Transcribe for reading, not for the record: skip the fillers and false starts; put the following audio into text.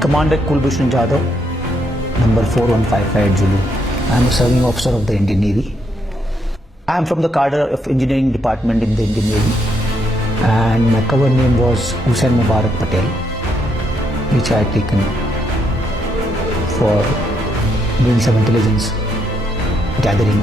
Commander Kulbhushan Jadhav, number 4155 Zulu. I am a serving officer of the Indian Navy. I am from the cadre of engineering department in the Indian Navy, and my cover name was Hussain Mubarak Patel, which I had taken for doing some intelligence gathering